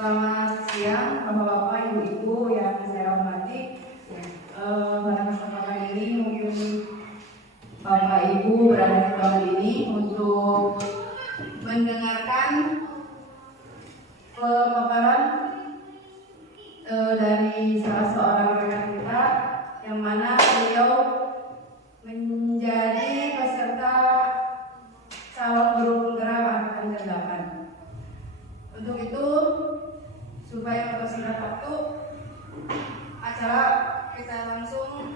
Selamat siang Bapak-Bapak, Ibu-Ibu yang saya hormati. Pada kesempatan ini mungkin Bapak Ibu berada di ruangan ini untuk mendengarkan pemaparan dari salah seorang rekan kita yang mana beliau menjadi peserta calon guru penggerak angkatan ke-8. Untuk itu, supaya mempersingkat waktu acara, kita langsung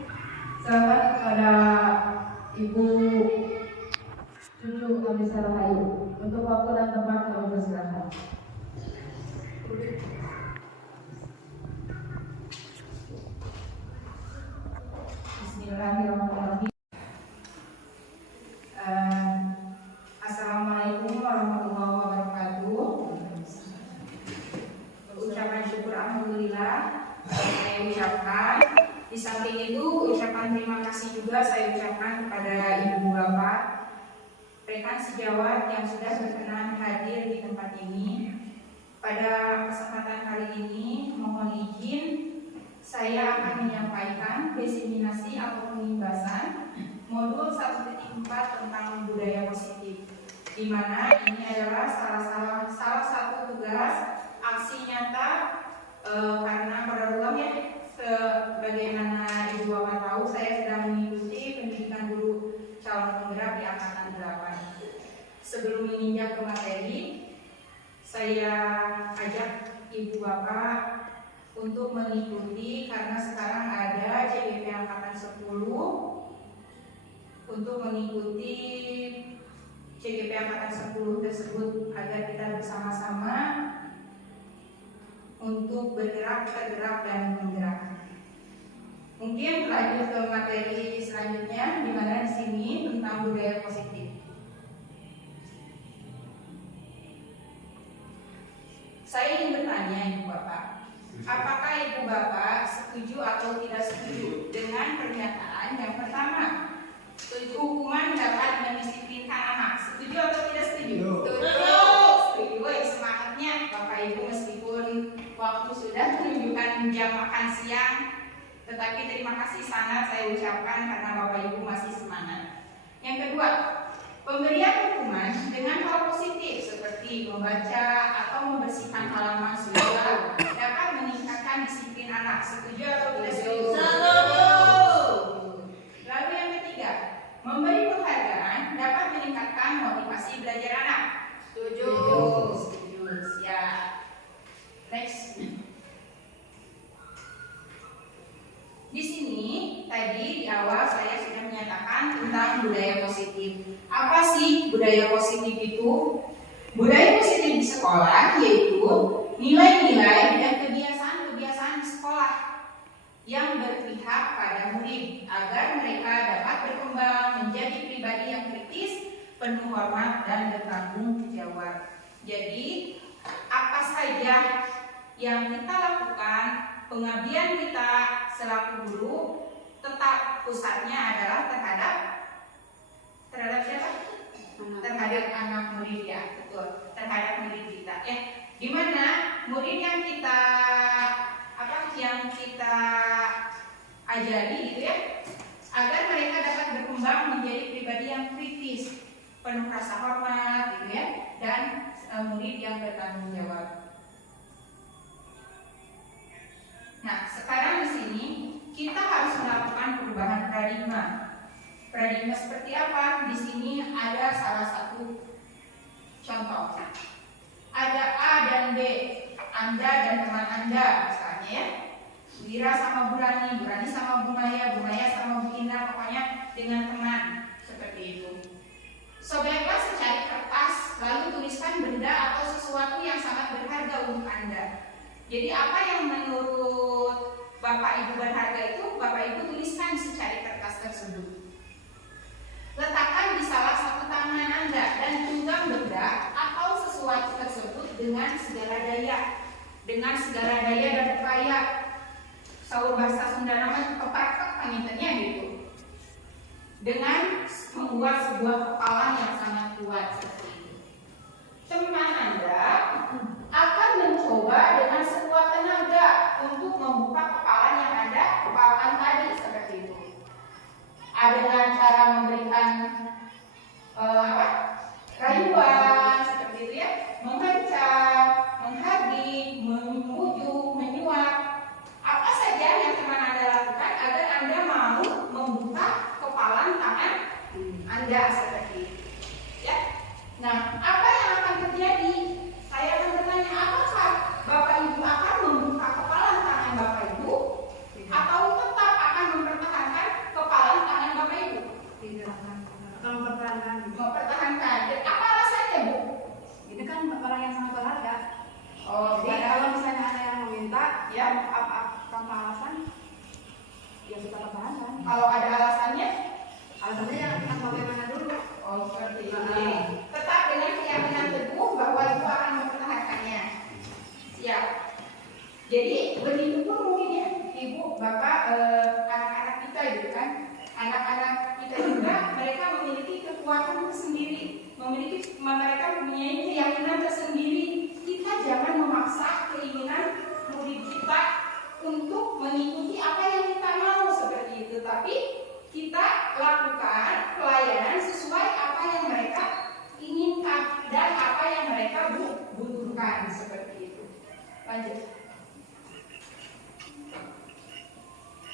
serahkan kepada Ibu Cucu Kamisa Rahayu. Untuk waktu dan tempat kami persilahkan. Bismillahirrahmanirrahim. Assalamualaikum warahmatullahi wabarakatuh. Ucapan syukur alhamdulillah saya ucapkan. Di samping itu ucapan terima kasih juga saya ucapkan kepada ibu bapak, rekan sejawat yang sudah berkenan hadir di tempat ini. Pada kesempatan kali ini mohon izin saya akan menyampaikan diseminasi atau pengibasan modul 1.4 tentang budaya positif, di mana ini adalah salah satu tugas aksi nyata karena pada ulang sebagaimana ibu bapak tahu saya sedang mengikuti pendidikan guru calon penggerak di angkatan 8. Sebelum menginjak ke materi, saya ajak ibu bapak untuk mengikuti karena sekarang ada CGP angkatan 10 untuk mengikuti CGP angkatan 10 tersebut agar kita bersama-sama untuk bergerak, tergerak dan menggerak. Mungkin lanjut ke materi selanjutnya, di mana di sini tentang budaya positif. Saya ingin bertanya ibu bapak, apakah ibu bapak setuju atau tidak setuju dengan pernyataan yang pertama? Hukuman dapat mendisiplinkan anak. Setuju atau tidak setuju? Setuju. Setuju. Semangatnya Bapak Ibu, meskipun waktu sudah menunjukkan jam makan siang, tetapi terima kasih sangat saya ucapkan karena Bapak Ibu masih semangat. Yang kedua, pemberian hukuman dengan hal positif seperti membaca atau membersihkan halaman sekolah dapat meningkatkan disiplin anak. Setuju atau tidak setuju? Setuju. Lalu yang ketiga, memberi penghargaan dapat meningkatkan motivasi belajar anak. Setuju. Setuju. Siap. Next. Di sini tadi di awal saya sudah menyatakan tentang budaya positif. Apa sih budaya positif itu? Budaya positif di sekolah yaitu nilai-nilai dan kebiasaan-kebiasaan di sekolah yang berpihak pada murid agar mereka dapat berkembang menjadi pribadi yang kritis, penuh hormat dan bertanggung jawab. Jadi, apa saja yang kita lakukan, pengabdian kita selaku guru, tetap pusatnya adalah terhadap siapa? Terhadap anak murid, ya, betul. Terhadap murid kita. Di mana murid yang kita ajari gitu ya, agar mereka dapat berkembang menjadi pribadi yang kritis, penuh rasa hormat gitu ya, dan murid yang bertanggung jawab. Nah, sekarang di sini kita harus melakukan perubahan paradigma. Paradigma seperti apa? Di sini ada salah satu contoh. Ada A dan B, Anda dan teman Anda misalnya ya. Wira sama Burani, Burani sama Bu Maya, Bu Maya sama Bu Indra, pokoknya dengan teman seperti itu. Sobeklah secari kertas, lalu tuliskan benda atau sesuatu yang sangat berharga untuk Anda. Jadi apa yang menurut Bapak Ibu berharga itu, Bapak Ibu tuliskan secari kertas tersebut. Letakkan di salah satu tangan Anda dan genggam benda atau sesuatu tersebut dengan segala daya dan upaya. Saur bahasa Sunda namanya keparak pangintennya gitu. Dengan membuat sebuah kepalan yang sangat kuat seperti itu. Teman Anda akan mencoba membuka kepalan yang ada kepalan tadi seperti itu. Dengan cara memberikan rayuan seperti itu ya, menghancam, menghardik, memujuk, menyuap, apa saja yang teman Anda lakukan agar Anda mau membuka kepalan tangan Anda seperti itu. Ya. Nah, apa yang akan terjadi? Saya akan bertanya, apakah Bapak Ibu akan membuka kepalan tangan Bapak Ibu atau tetap akan mempertahankan kepalan tangan Bapak Ibu? Tidak akan mempertahankan. Mempertahankan. Dan apa alasannya, Bu? Ini kan orang yang sangat berharga. Oh, Jadi kalau misalnya ada yang meminta, ya, apa tanpa alasan, ya kita pertahankan. kalau ada alasannya, Alasannya yang kita bagaimana dulu. oh seperti ini. Tetap dengan keyakinan teguh bahwa Ibu akan mempertahankannya. Siap. Jadi begitu pun mungkin ya, Ibu, Bapak, anak-anak kita gitu kan. Anak-anak kita juga mereka memiliki kekuatan tersendiri, mereka mempunyai keyakinan tersendiri. Kita jangan memaksa keinginan murid kita untuk mengikuti apa yang kita mau seperti itu, tapi kita lakukan pelayanan sesuai apa yang mereka inginkan dan apa yang mereka butuhkan seperti itu. Lanjut.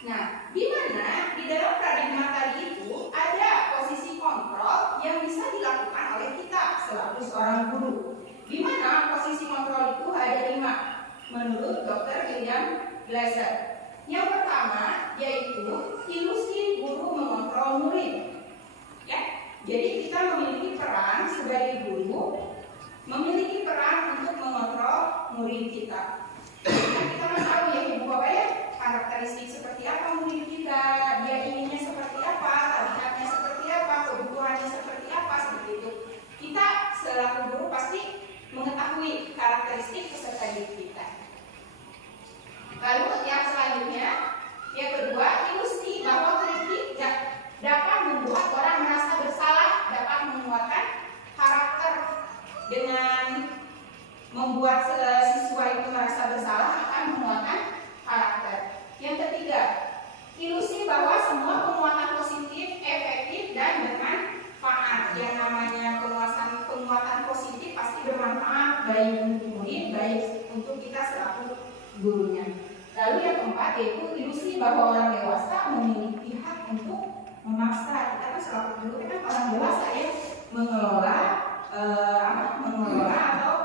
Nah, di mana di dalam paradigma tadi itu ada posisi kontrol yang bisa dilakukan oleh kita selaku seorang guru. Di mana posisi kontrol itu ada 5 menurut Dr. William Glasser. Yang pertama yaitu ilusi guru mengontrol murid. Ya, jadi kita memiliki peran sebagai guru, memiliki peran untuk mengontrol murid kita. Nah, kita kan tahu ya Ibu Bapak ya, karakteristik seperti apa murid kita, dia inginnya seperti apa, tabiatnya seperti apa, kebutuhannya seperti apa, seperti itu. Kita selaku guru pasti mengetahui karakteristik peserta didik kita. Lalu yang selanjutnya, yang kedua, ilusi bahwa kritik dapat membuat orang merasa bersalah, dapat menguatkan karakter. Dengan membuat siswa itu merasa bersalah akan menguatkan karakter. Yang ketiga, ilusi bahwa semua penguatan positif, efektif, dan bermanfaat. Yang namanya penguatan positif pasti bermanfaat baik untuk murid, baik untuk kita selaku gurunya. Lalu yang keempat yaitu ilusi bahwa orang dewasa memiliki hak untuk memaksa. Kita kan selaku guru kita kan orang dewasa ya, mengelola atau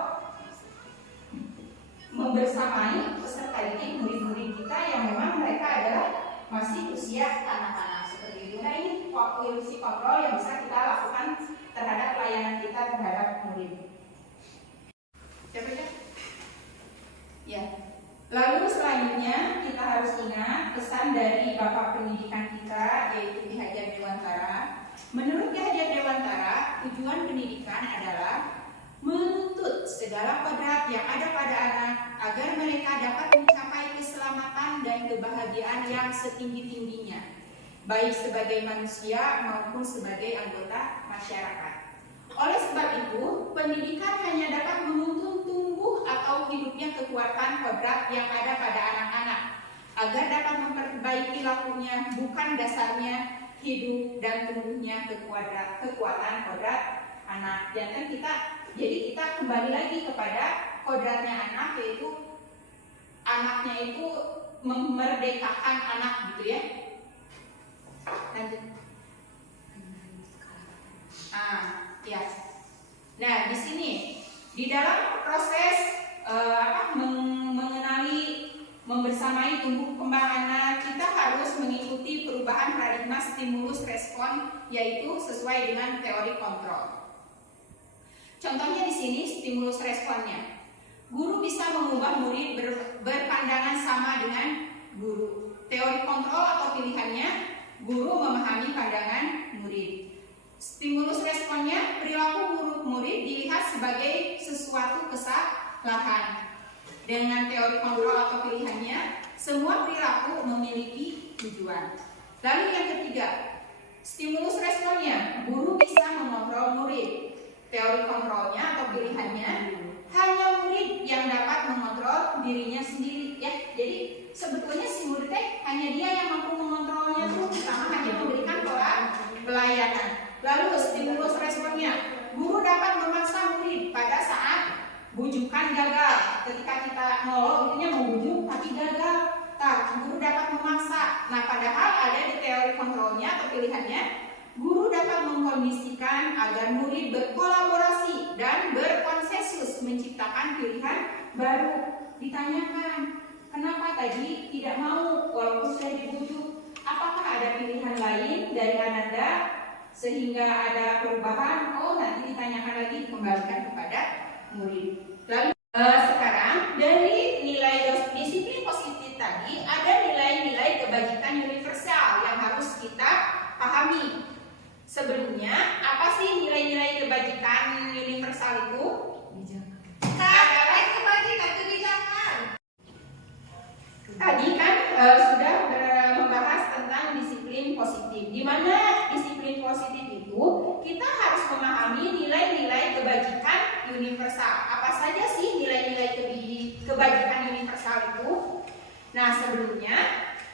membersamai peserta didik murid-murid kita yang memang mereka adalah masih usia anak-anak seperti itu. Nah, ini ilusi kontrol yang bisa kita lakukan terhadap pelayanan kita terhadap murid. Siapa ya? Ya. Lalu selanjutnya kita harus ingat pesan dari Bapak Pendidikan kita yaitu Ki Hajar Dewantara. Menurut Ki Hajar Dewantara, tujuan pendidikan adalah menuntut segala kodrat yang ada pada anak agar mereka dapat mencapai keselamatan dan kebahagiaan yang setinggi-tingginya, baik sebagai manusia maupun sebagai anggota masyarakat. Oleh sebab itu, pendidikan hanya dapat menuntun tumbuh atau hidupnya kekuatan kodrat yang ada pada anak-anak agar dapat memperbaiki lakunya, bukan dasarnya hidup dan tumbuhnya kekuatan kodrat anak. Dan kan jadi kita kembali lagi kepada kodratnya anak, yaitu anaknya itu memerdekakan anak gitu ya. Lanjut. Ya. Nah, di sini di dalam proses mengenali, membersamai tumbuh kembang anak, kita harus mengikuti perubahan paradigma stimulus respon, yaitu sesuai dengan teori kontrol. Contohnya di sini stimulus responnya. Guru bisa mengubah murid berpandangan sama dengan guru. Teori kontrol atau pilihannya, guru memahami pandangan murid. Stimulus responnya, perilaku guru murid dilihat sebagai sesuatu kesalahan. Dengan teori kontrol atau pilihannya, semua perilaku memiliki tujuan. Lalu yang ketiga, stimulus responnya, guru bisa mengontrol murid. Teori kontrolnya atau pilihannya, hanya murid yang dapat mengontrol dirinya sendiri ya. Jadi sebetulnya si murid hanya dia yang mampu mengontrolnya tuh, sama hanya memberikan pelayanan. Lalu stimulus responnya, guru dapat memaksa murid pada saat bujukan gagal. Ketika kita nolong, intinya membujuk tapi gagal. Guru dapat memaksa. Nah, padahal ada di teori kontrolnya atau pilihannya, guru dapat mengkondisikan agar murid berkolaborasi dan berkonsensus menciptakan pilihan baru. Ditanyakan, kenapa tadi tidak mau walaupun sudah dibujuk? Apakah ada pilihan lain dari Ananda sehingga ada perubahan? Oh, nanti ditanyakan lagi, dikembalikan kepada murid. Lalu sekarang dari nilai disiplin positif tadi ada nilai-nilai kebajikan universal yang harus kita pahami. Sebelumnya, apa sih nilai-nilai kebajikan universal itu? Adalah kebajikan kebijakan. Tadi kan sudah membahas tentang disiplin positif. Di mana disiplin positif itu kita harus memahami nilai-nilai kebajikan universal. Apa saja sih nilai-nilai kebajikan universal itu? Nah, sebelumnya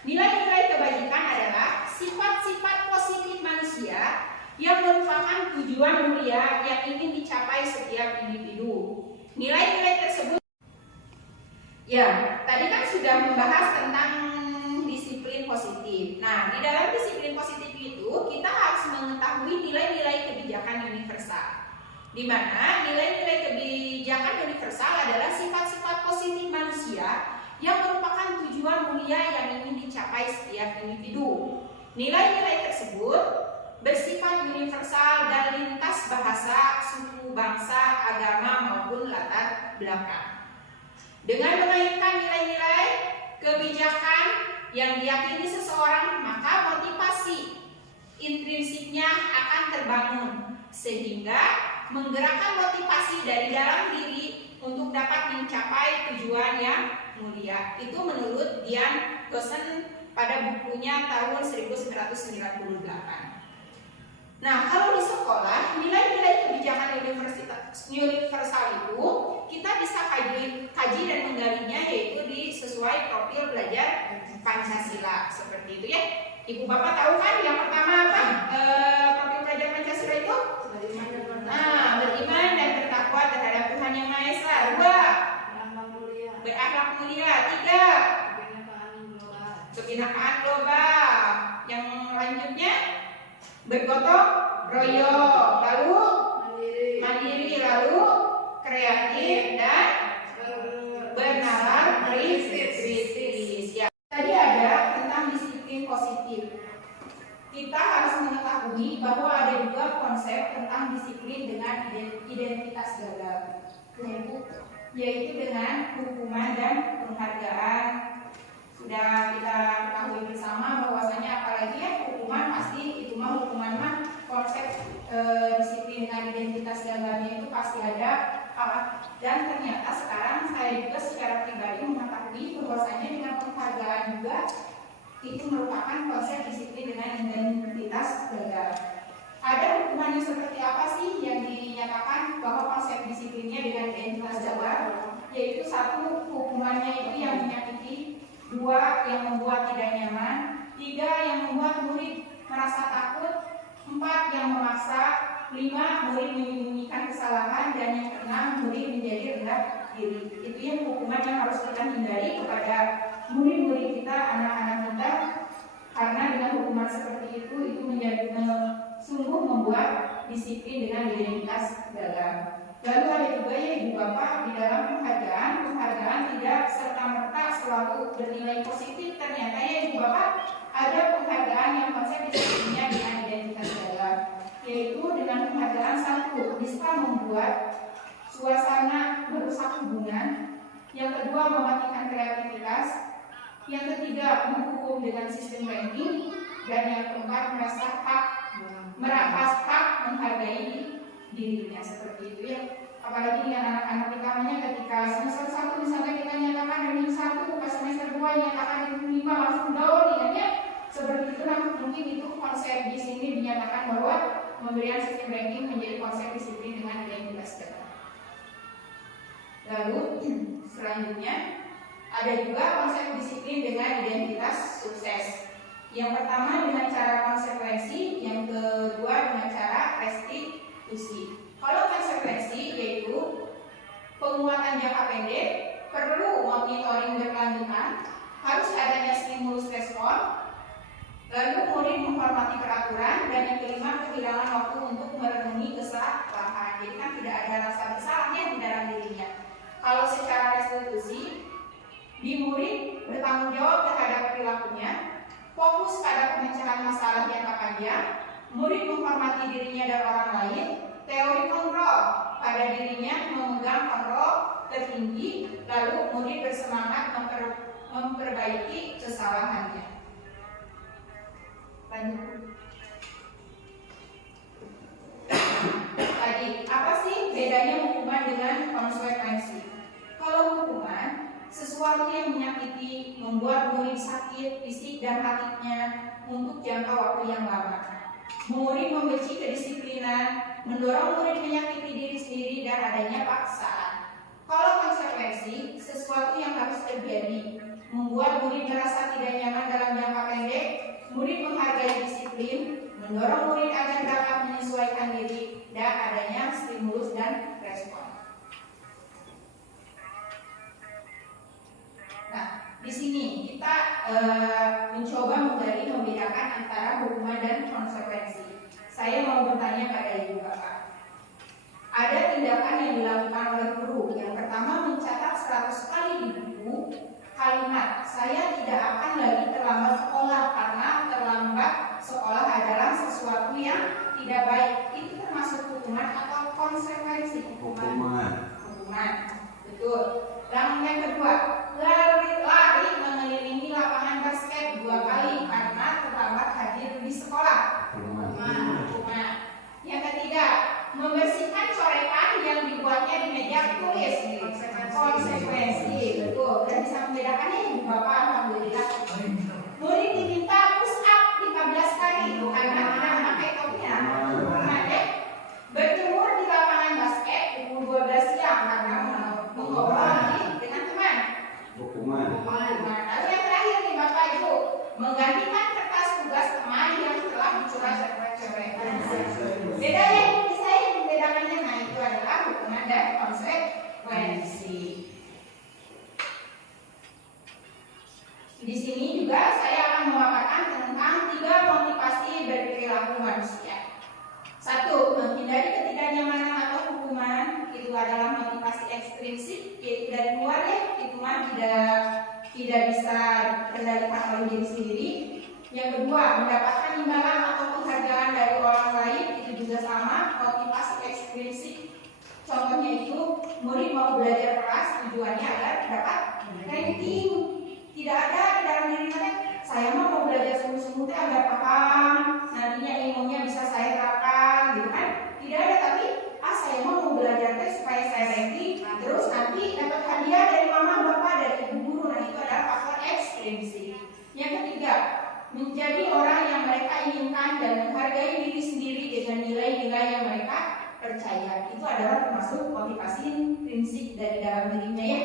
nilai-nilai kebajikan adalah sifat-sifat positif manusia yang merupakan tujuan mulia yang ingin dicapai setiap individu. Nilai-nilai tersebut, ya, tadi kan sudah membahas tentang disiplin positif. Nah, di dalam disiplin positif itu kita harus mengetahui nilai-nilai kebijakan universal. Di mana nilai-nilai kebijakan universal adalah sifat-sifat positif manusia yang merupakan tujuan mulia yang ingin dicapai setiap individu. Nilai-nilai tersebut bersifat universal dan lintas bahasa, suku, bangsa, agama maupun latar belakang. Dengan mengaitkan nilai-nilai kebijakan yang diyakini seseorang, maka motivasi intrinsiknya akan terbangun sehingga menggerakkan motivasi dari dalam diri untuk dapat mencapai tujuan yang mulia. Itu menurut Dian Gosen pada bukunya tahun 1998. Nah, kalau di sekolah, nilai-nilai kebijakan universal itu kita bisa kaji dan menggalinya, yaitu sesuai profil belajar Pancasila seperti itu ya. Ibu bapak tahu kan yang pertama apa? Profil belajar Pancasila itu? Nah, beriman dan bertakwa terhadap Tuhan Yang Maha Esa. 2, berakhlak mulia. 3, kebinekaan global. Yang lanjutnya, bergotong royong, lalu mandiri, lalu kreatif dan bernalar kritis. Ya. Tadi ada tentang disiplin positif. Kita harus mengetahui bahwa ada juga konsep tentang disiplin dengan identitas gagal, yaitu dengan hukuman dan penghargaan. Sudah kita ketahui bersama bahwasanya apalagi ya hukuman pasti itu hukuman konsep disiplin dengan identitas gagalnya itu pasti ada. Dan ternyata sekarang saya juga secara pribadi mengetahui bahwasanya dengan penghargaan juga itu merupakan konsep disiplin dengan identitas gagal. Ada hukumannya seperti apa sih yang dinyatakan bahwa konsep disiplinnya dengan identitas gagal? Yaitu 1, hukumannya itu yang menyakiti, 2, yang membuat tidak nyaman, 3, yang membuat murid merasa takut, 4, yang memaksa, 5, murid menyembunyikan kesalahan, dan yang ke-6, murid menjadi rendah diri. Itu yang hukuman yang harus kita hindari kepada murid-murid kita, anak-anak kita, karena dengan hukuman seperti itu menjadi sungguh membuat disiplin dengan identitas gagal. Lalu ada juga ya ibu bapak, di dalam penghargaan tidak serta-merta selalu bernilai positif. Ternyata ya ibu bapak, ada penghargaan yang konsep disiplinnya dengan identitas gagal, yaitu dengan penghargaan 1, bisa membuat suasana merusak hubungan, yang kedua mematikan kreativitas, yang ketiga menghukum dengan sistem ranking, dan yang keempat merampas hak menghargai dirinya, seperti itu ya. Apalagi dengan anak-anak kita ketika semester 1 misalnya kita nyatakan ranking 1, pas semester 2 nyatakan ranking 5 langsung down ya. Seperti itu mungkin itu konsep di sini dinyatakan bahwa pemberian sistem ranking menjadi konsep disiplin dengan identitas gagal. Lalu selanjutnya Ada juga konsep disiplin dengan identitas sukses. Yang pertama dengan cara konsekuensi, yang kedua dengan cara restitusi. Kalau konsekuensi yaitu penguatan jangka pendek, perlu monitoring berkelanjutan, harus adanya stimulus respon, lalu murid menghormati peraturan, dan yang kelima kehilangan waktu untuk merenungi kesalahan. Jadi kan tidak ada rasa bersalahnya di dalam dirinya. Kalau secara restitusi, di murid bertanggung jawab terhadap perilakunya, fokus pada pemecahan masalah jangka panjang, murid menghormati dirinya dan orang lain, teori kontrol pada dirinya memegang kontrol tertinggi, lalu murid bersemangat memperbaiki kesalahannya. Lanjut. Tadi, apa sih bedanya hukuman dengan konsekuensi? Kalau hukuman, sesuatu yang menyakiti, membuat murid sakit fisik dan hatinya untuk jangka waktu yang lama. Murid membenci kedisiplinan, mendorong murid menyakiti diri sendiri dan adanya paksaan. Kalau konsekuensi, sesuatu yang harus terjadi, membuat murid merasa tidak nyaman dalam jangka pendek, murid menghargai disiplin, mendorong murid agar dapat menyesuaikan diri, dan adanya stimulus dan respon. Nah, di sini kita mencoba membedakan antara hukuman dan konsekuensi. Saya mau bertanya pada ibu bapak. Ada tindakan yang dilakukan oleh guru. Yang pertama mencatat 100 kali di buku kalimat saya tidak akan lagi terlambat sekolah karena terlambat sekolah adalah sesuatu yang tidak baik. Itu termasuk hukuman atau konsekuensi? Hukuman. Betul. Yang kedua, lari mengelilingi lapangan basket 2 kali karena terlambat hadir di sekolah. Hukuman. Yang ketiga, membersihkan coretan yang dibuatnya di meja tulis. Konsekuensi. Betul. Dan bisa membedakannya ibu bapak, alhamdulillah. Murid diminta push up 15 kali karena tidak memakai topinya. Berjemur di lapangan basket pukul 12 siang karena mengobrol dengan teman. Hukuman. Lalu yang terakhir nih bapak ibu, menggantikan kertas tugas teman yang telah dicoret-coret. Bedanya ini saya membedakannya, nah itu adalah hukuman dan konsekuensi. Di sini juga saya akan memaparkan tentang 3 motivasi berperilaku manusia. 1. Menghindari ketidaknyamanan atau hukuman. Itu adalah motivasi ekstrinsik, yaitu dari luar ya, itu mah tidak bisa dikendalikan oleh diri sendiri. Yang kedua, mendapatkan imbalan atau penghargaan dari orang lain. Itu juga sama, motivasi ekstrinsik. Contohnya itu murid mau belajar keras, tujuannya agar dapat ranking. Tidak ada di dalam diri mereka, saya mau belajar sungguh-sungguh agar paham, nantinya ilmunya bisa saya terapkan, gitu kan? Tidak ada, tapi saya mau belajar supaya saya ranking, terus nanti dapat hadiah dari mama, bapak, dari ibu guru. Nah itu adalah faktor ekstrinsik. Yang ketiga, menjadi orang yang mereka inginkan dan menghargai diri sendiri dengan nilai-nilai yang mereka percaya. Itu adalah termasuk motivasi intrinsik dari dalam dirinya ya.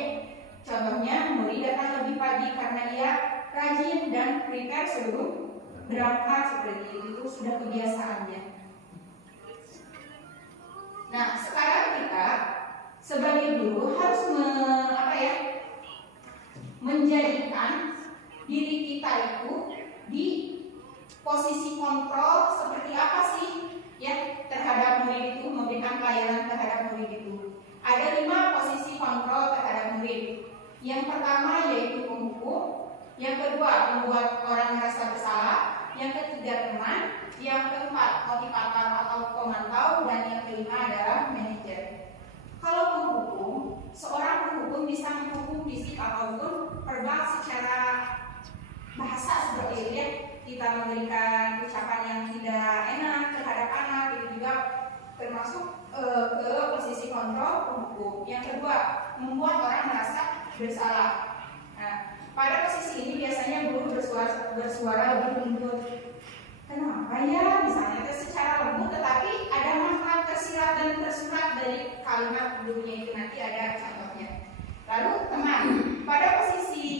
Contohnya, murid datang lebih pagi karena dia rajin dan prepare sebelum berangkat seperti itu sudah kebiasaannya. Nah, sekarang kita sebagai guru harus menjadikan diri kita itu di posisi kontrol seperti apa sih ya terhadap murid itu, memberikan pelayanan terhadap murid itu. Ada 5 posisi kontrol terhadap murid. Yang pertama yaitu penghukum, yang kedua membuat orang merasa bersalah, yang ketiga teman, yang keempat motivator atau pemantau, dan yang kelima adalah manajer. Kalau penghukum, seorang penghukum bisa menghukum fisik ataupun verbal secara bahasa seperti itu ya. Kita memberikan ucapan yang tidak enak terhadap anak, itu juga termasuk ke posisi kontrol penghukum. Yang kedua, membuat orang merasa bersalah. Nah, pada posisi ini biasanya guru bersuara lebih lembut. Kenapa ya? Misalnya secara lembut, tetapi ada makna tersirat dan tersurat dari kalimat gurunya itu, nanti ada contohnya. Lalu teman, pada posisi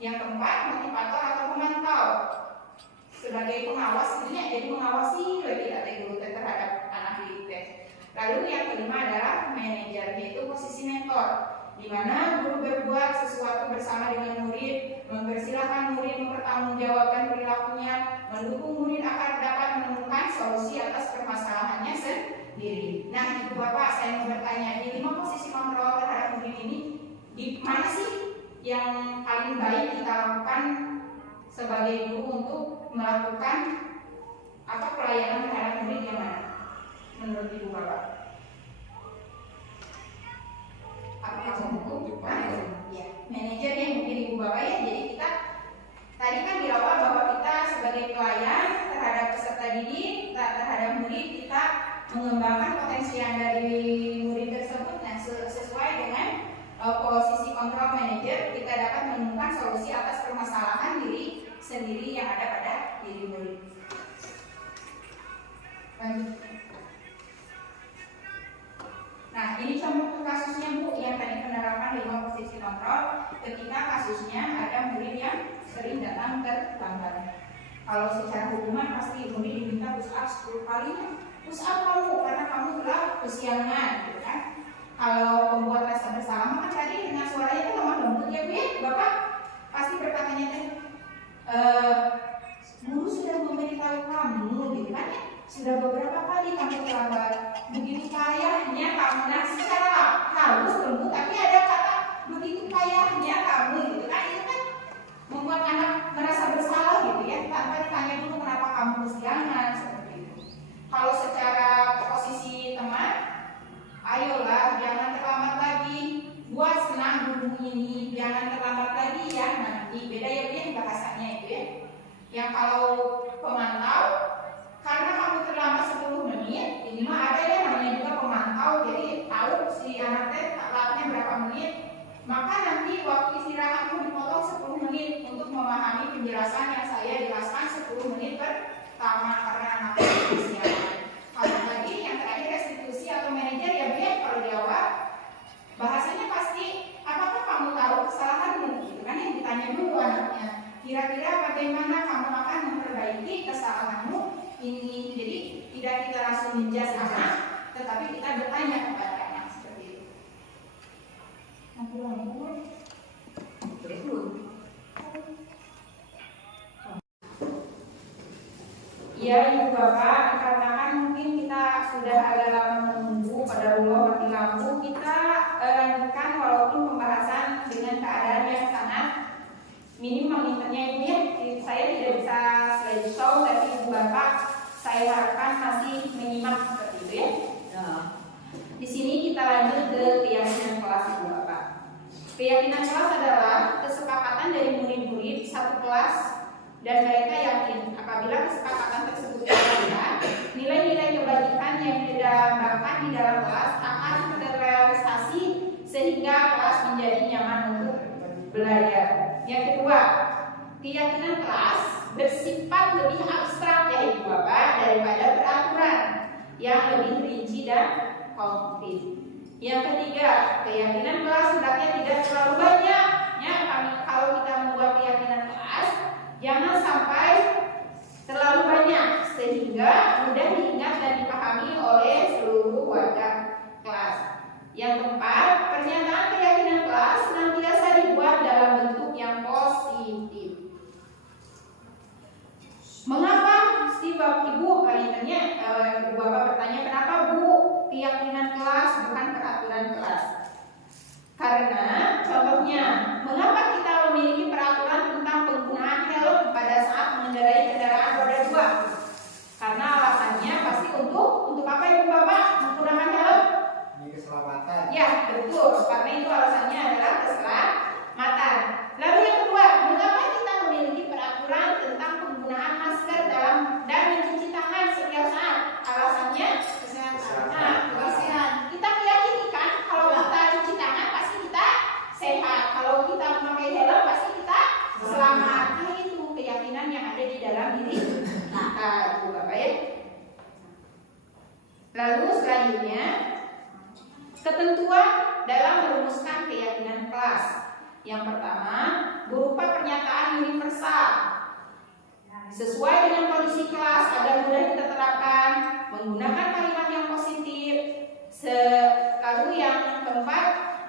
Yang keempat, motivator atau pemantau. Sebagai pengawas sebenarnya, jadi mengawasi lebih dari guru terhadap anak didik teh. Lalu yang kelima adalah manajer, yaitu posisi mentor, di mana guru berbuat sesuatu bersama dengan murid, mempersilahkan murid mempertanggungjawabkan perilakunya, mendukung murid agar dapat menemukan solusi atas permasalahannya sendiri. Nah, Ibu Bapak, saya mau bertanya, di 5 posisi kontrol terhadap murid ini, di mana sih yang paling baik kita lakukan sebagai guru untuk melakukan pelayanan terhadap murid yang mana? Menurut Ibu Bapak? Apakah hukum? Ya, manajer yang mungkin Ibu Bapak ya. Jadi kita tadi kan di awal bahwa kita sebagai pelayan terhadap peserta didik, terhadap murid, kita mengembangkan potensi yang dari murid tersebut. Nah, sesuai dengan posisi kontrol manajer, kita dapat menemukan solusi atas permasalahan diri sendiri yang ada pada diri murid. Lanjut. Nah, ini contoh kasusnya Bu, yang tadi penerapan 5 posisi kontrol. Ketika kasusnya ada murid yang sering datang terlambat. Kalau secara hukuman pasti murid diminta push up 10 kali. Push up kamu karena kamu telah kesiangan, gitu kan? Kalau pembuat rasa bersalah, kan tadi dengan suaranya itu lemah lembut ya Bu ya. Bapak pasti berkatanya teh, guru sudah memberitahu kamu, gitu kan ya? Sudah beberapa kali kamu terlambat. Begitu payahnya kamu, nah secara halus lembut, tapi ada kata begitu payahnya kamu, gitu kan? Itu kan membuat anak merasa bersalah, gitu ya. Tanpa ditanya dulu kenapa kamu kesiangan, seperti itu. Kalau secara posisi teman, ayolah jangan terlambat lagi, buat senang guru ini, jangan terlambat lagi ya nanti. Beda ya Bu ya bahasanya itu ya. Yang kalau pemantau, karena kamu terlambat 10 menit, ini mah ada ya namanya juga pemantau, jadi tahu si anak teh latnya berapa menit, maka nanti waktu istirahatmu dipotong 10 menit untuk memahami penjelasan yang saya jelaskan 10 menit pertama karena anak teh kesiangan. Kalau tadi yang terakhir restitusi atau manajer ya Bu ya, kalau jawab bahasanya pasti apakah kamu tahu kesalahanmu, gitu kan yang ditanya dulu anaknya. Kira-kira bagaimana kamu akan memperbaiki kesalahanmu ini. Jadi tidak kita langsung menjudge anak, tetapi kita bertanya kepada anak seperti itu. Ya Ibu Bapak, karena kan mungkin kita sudah agak lama menunggu pada Allah mati lampu, kita lanjutkan walaupun pembahasan dengan keadaan yang sangat minim menginternya Ibu ya. Saya tidak bisa slideshow, tapi Ibu Bapak saya harapkan masih menyimak seperti itu ya. Di sini kita lanjut ke keyakinan kelas Ibu Bapak. Keyakinan kelas adalah kesepakatan dari murid-murid satu kelas dan mereka yakin apabila kesepakatan tersebut terlaksana, nilai-nilai kebajikan yang didambakan di dalam kelas akan terrealisasi sehingga kelas menjadi nyaman untuk belajar. Yang kedua, keyakinan kelas bersifat lebih abstrak ya Ibu Bapak daripada peraturan yang lebih rinci dan konkret. Yang ketiga, keyakinan kelas hendaknya tidak terlalu banyak. Ya, kalau kita membuat keyakinan kelas, jangan sampai terlalu banyak sehingga mudah diingat dan dipahami oleh seluruh warga kelas. Yang keempat, pernyataan keyakinan kelas senantiasa dibuat dalam bentuk yang positif. Mengapa sih Bapak Ibu kaliannya Ibu Bapak bertanya kenapa Bu keyakinan kelas bukan peraturan kelas? Karena contohnya, mengapa kita memiliki peraturan tentang penggunaan helm pada saat mengendarai kendaraan roda 2? Karena alasannya pasti untuk apa Ibu Bapak menggunakan helm? Keselamatan. Ya, betul. Karena itu alasannya adalah keselamatan. Lalu yang kedua, mengapa kita memiliki peraturan tentang penggunaan masker dan mencuci tangan setiap saat? Alasannya kesehatan. Nah, kebersihan. Kita meyakini kan kalau kita cuci tangan pasti kita sehat. Kalau kita memakai helm pasti kita selamat. Nah, itu keyakinan yang ada di dalam diri kita, Ibu Bapak ya. Lalu selanjutnya, ketentuan dalam merumuskan keyakinan kelas. Yang pertama, berupa pernyataan universal sesuai dengan kondisi kelas agar mudah kita terapkan, menggunakan kalimat yang positif. Lalu yang keempat,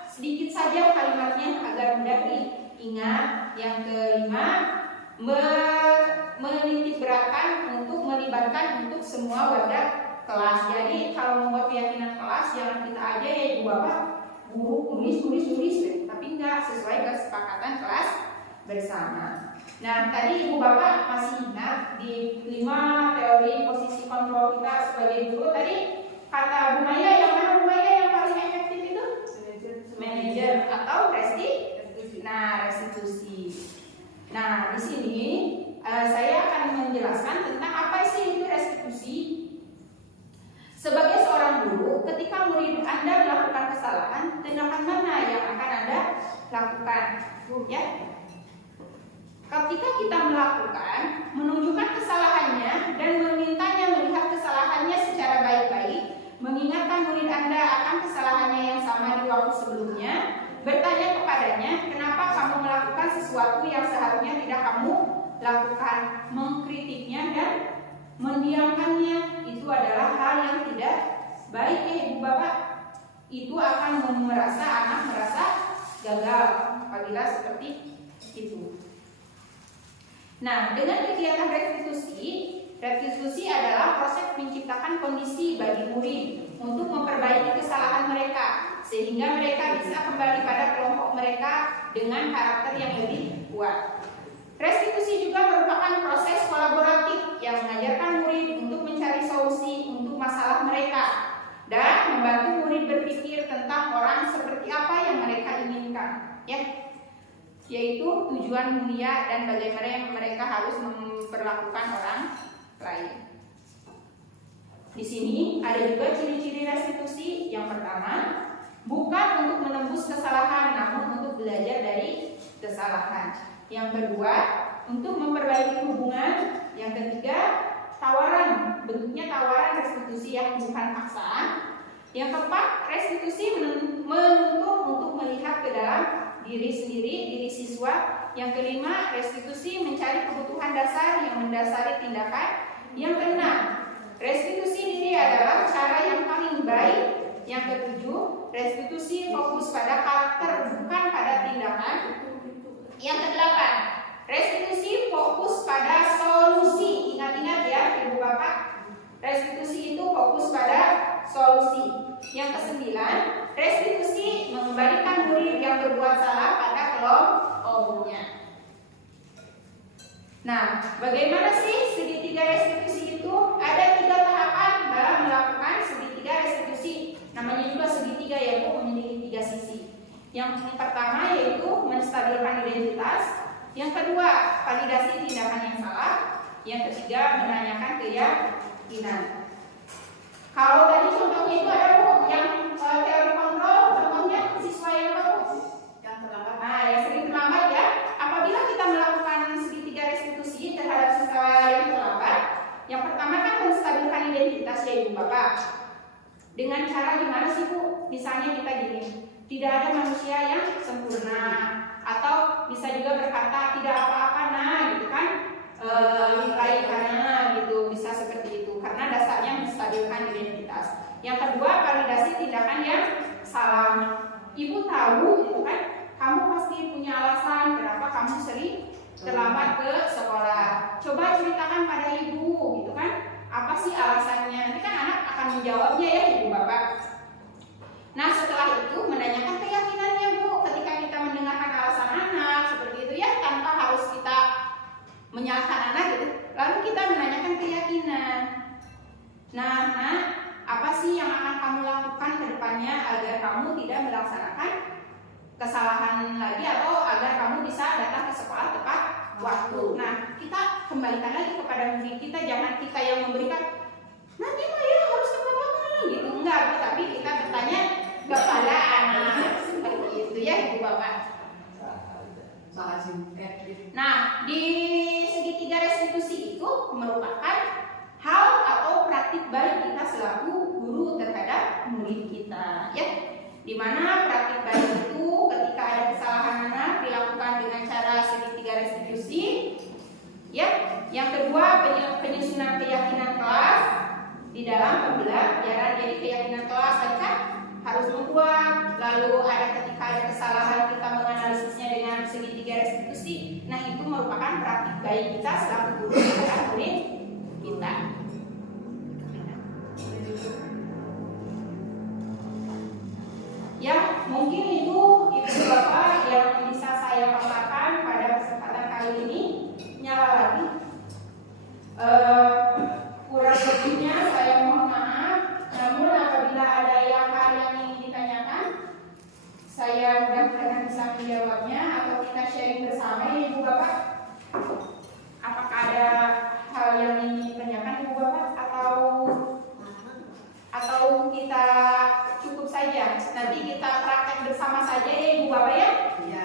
sedikit saja kalimatnya agar mudah diingat. Yang kelima, menitik beratkan untuk melibatkan untuk semua wadah kelas. Jadi kalau membuat keyakinan kelas jangan kita aja ya ibu bapak guru tulis, tapi enggak sesuai kesepakatan kelas bersama. Nah tadi ibu bapak masih ingat di 5 teori posisi kontrol kita sebagai guru tadi kata Bu Maya yang mana Bu Maya yang paling efektif itu? Manajer atau restitusi. Nah di sini saya akan menjelaskan tentang apa sih itu restitusi. Sebagai seorang guru, ketika murid Anda melakukan kesalahan, tindakan mana yang akan Anda lakukan? Ya. Ketika kita melakukan, menunjukkan kesalahannya dan memintanya melihat kesalahannya secara baik-baik, mengingatkan murid Anda akan kesalahannya yang sama di waktu sebelumnya, bertanya kepadanya, kenapa kamu melakukan sesuatu yang seharusnya tidak kamu lakukan, mengkritiknya dan mendiamkannya, itu adalah hal yang tidak baik ya ibu bapak. Itu akan merasa anak merasa gagal apabila seperti itu. Nah, dengan kegiatan restitusi adalah proses menciptakan kondisi bagi murid untuk memperbaiki kesalahan mereka sehingga mereka bisa kembali pada kelompok mereka dengan karakter yang lebih kuat. Restitusi juga merupakan proses kolaboratif yang mengajarkan murid untuk mencari solusi untuk masalah mereka dan membantu murid berpikir tentang orang seperti apa yang mereka inginkan, ya, yaitu tujuan mulia dan bagaimana mereka harus memperlakukan orang lain. Di sini ada juga ciri-ciri restitusi. Yang pertama, bukan untuk menembus kesalahan, namun untuk belajar dari kesalahan. Yang kedua, untuk memperbaiki hubungan. Yang ketiga, tawaran, bentuknya tawaran restitusi yang bukan paksaan. Yang keempat, restitusi menuntut untuk melihat ke dalam diri sendiri, diri siswa. Yang kelima, restitusi mencari kebutuhan dasar yang mendasari tindakan. Yang keenam, restitusi diri adalah cara yang paling baik. Yang ketujuh, restitusi fokus pada karakter bukan pada tindakan. Yang kedelapan, restitusi fokus pada solusi. Ingat-ingat ya ibu bapak, restitusi itu fokus pada solusi. Yang kesembilan, restitusi mengembalikan murid yang berbuat salah pada kelompoknya. Nah, bagaimana sih segitiga restitusi itu? Ada 3 tahapan dalam melakukan segitiga restitusi. Namanya juga segitiga ya Bu, memiliki 3 sisi. Yang pertama yaitu menstabilkan identitas. Yang kedua, validasi tindakan yang salah. Yang ketiga, menanyakan keyakinan. Kalau tadi contohnya itu ada Bu, yang teori kontrol, contohnya siswa yang baru yang terlambat. Nah, yang sering terlambat ya. Apabila kita melakukan segitiga restitusi terhadap siswa yang terlambat, yang pertama kan menstabilkan identitas ya ibu bapak. Dengan cara gimana sih Bu? Misalnya kita gini, tidak ada manusia yang sempurna, atau bisa juga berkata tidak apa-apa nah gitu kan, lain karena gitu, bisa seperti itu karena dasarnya menstabilkan identitas. Yang kedua, validasi tindakan yang salah. Ibu tahu gitu kan, kamu pasti punya alasan kenapa kamu sering terlambat ke sekolah. Coba ceritakan pada ibu gitu kan, apa sih alasannya? Nanti kan anak akan menjawabnya ya ibu bapak. Nah setelah itu menanyakan keyakinannya Bu. Ketika kita mendengarkan alasan anak seperti itu ya, tanpa harus kita menyalahkan anak gitu, lalu kita menanyakan keyakinan. Nah apa sih yang akan kamu lakukan ke depannya agar kamu tidak melaksanakan kesalahan lagi, atau agar kamu bisa datang ke sekolah tepat waktu. Nah kita kembalikan lagi kepada murid kita, jangan kita yang memberikan nanti ya harus tepat waktu gitu, enggak, tapi kita bertanya kepada anak seperti itu ya ibu bapak. Nah di segitiga restitusi itu merupakan hal atau praktik baik kita selaku guru terhadap murid kita ya, dimana praktik baik itu ketika ada kesalahan anak dilakukan dengan cara Yang kedua, penyusunan keyakinan kelas di dalam pembelajaran. Jadi keyakinan kelas tadi kan harus membuat, lalu ketika ada kesalahan kita menganalisisnya dengan segitiga restitusi. Nah, itu merupakan praktik baik kita selaku guru terhadap murid kita. Ya, mungkin itu Bapak yang bisa saya paparkan pada kesempatan kali ini. Nyala lagi. Kurang lebihnya saya mohon maaf. Namun apabila ada hal yang ingin ditanyakan, saya mudah-mudahan bisa menjawabnya atau kita sharing bersama ya Ibu Bapak. Apakah ada hal yang ingin ditanyakan Ibu Bapak atau kita cukup saja? Nanti kita praktek bersama saja ya Ibu Bapak ya,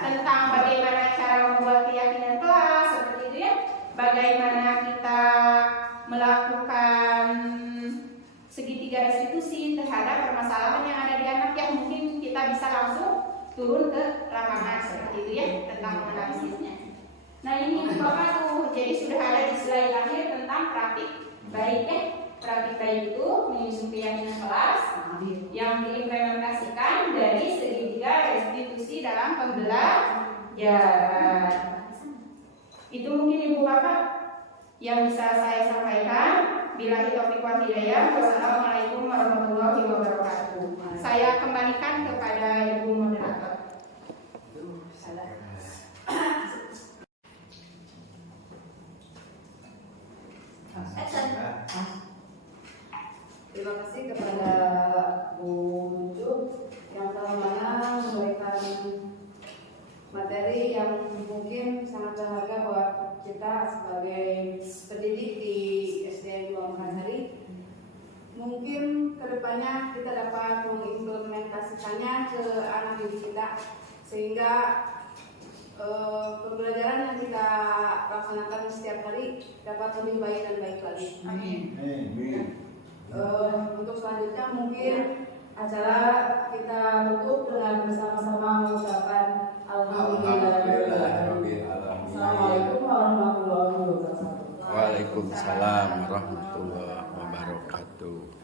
tentang bagaimana cara membuat keyakinan kelas seperti itu ya. Bagaimana kita melakukan segitiga restitusi terhadap permasalahan yang ada di anak, yang mungkin kita bisa langsung turun ke lapangan seperti itu ya, tentang analisisnya. Nah ini Bapak tuh, jadi sudah ada di slide akhir tentang praktik baik ya. Praktik baik itu menyusun keyakinan kelas yang diimplementasikan dari segitiga restitusi dalam pembelajaran. Itu mungkin Ibu Bapak yang bisa saya sampaikan. Billahi taufiq wal hidayah. Wassalamualaikum warahmatullahi wabarakatuh. Saya kembalikan kepada Ibu moderator. Terima kasih kepada Bu Muncu yang telah memberikan materi yang mungkin sangat berharga buat kita sebagai pendidik di SD Muhammad Hari. Mungkin kedepannya kita dapat mengimplementasikannya ke anak didik kita sehingga pembelajaran yang kita laksanakan setiap hari dapat lebih baik dan baik lagi. Amin. Untuk selanjutnya mungkin acara kita tutup dengan bersama-sama mengucapkan Alhamdulillah. Assalamualaikum warahmatullahi wabarakatuh. Waalaikumsalam warahmatullahi wabarakatuh.